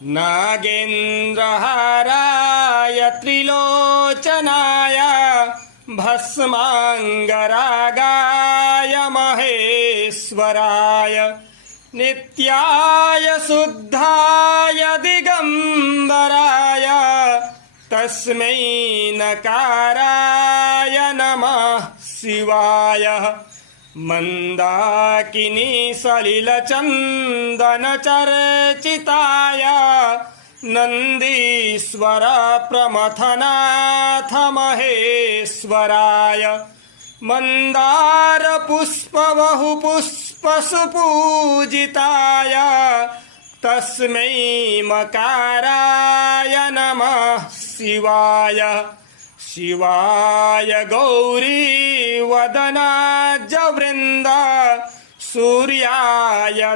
नागेन्द्रहाराय त्रिलोचनाय भस्माङ्गरागाय महेश्वराय नित्याय शुद्धाय दिगम्बराय तस्मै नकाराय नमः शिवाय मन्दाकिनी सलिलचन्दनचर्चिताय नन्दीश्वर प्रमथनाथ महेश्वराय मन्दारपुष्पबहुपुष्पसुपूजिताय तस्मै मकाराय नमः शिवाय शिवाय गौरीवदनाजवृन्द सूर्याय